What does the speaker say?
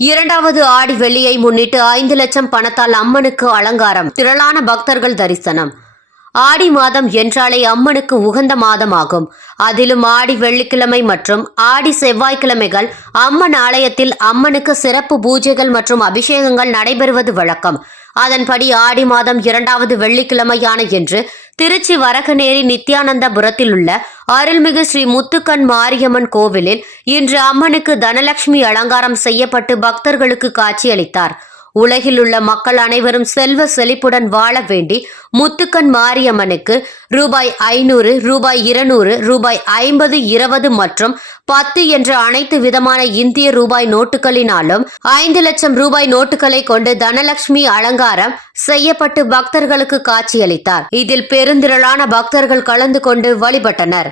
இரண்டாவது ஆடி வெள்ளியை முன்னிட்டு 5 லட்சம் பணத்தால் அம்மனுக்கு அலங்காரம், திரளான பக்தர்கள் தரிசனம். ஆடி மாதம் என்றாலே அம்மனுக்கு உகந்த மாதமாகும். அதிலும் ஆடி வெள்ளிக்கிழமை மற்றும் ஆடி செவ்வாய்க்கிழமைகள் அம்மன் ஆலயத்தில் அம்மனுக்கு சிறப்பு பூஜைகள் மற்றும் அபிஷேகங்கள் நடைபெறுவது வழக்கம். அதன்படி ஆடி மாதம் 2வது வெள்ளிக்கிழமையான இன்று திருச்சி வரகநேரி நித்யானந்தபுரத்தில் உள்ள அருள்மிகு ஸ்ரீ முத்துக்கண் மாரியம்மன் கோவிலில் இன்று அம்மனுக்கு தனலட்சுமி அலங்காரம் செய்யப்பட்டு பக்தர்களுக்கு காட்சியளித்தார். உலகில் உள்ள மக்கள் அனைவரும் செல்வ செழிப்புடன் வாழ வேண்டி முத்துக்கண் மாரியம்மனுக்கு ரூபாய் 500, ரூபாய் 200, ரூபாய் 50, 20 மற்றும் 10 என்ற அனைத்து விதமான இந்திய ரூபாய் நோட்டுகளினாலும் 5 லட்சம் ரூபாய் நோட்டுகளை கொண்டு தனலட்சுமி அலங்காரம் செய்யப்பட்டு பக்தர்களுக்கு காட்சியளித்தார். இதில் பெருந்திரளான பக்தர்கள் கலந்து கொண்டு வழிபட்டனர்.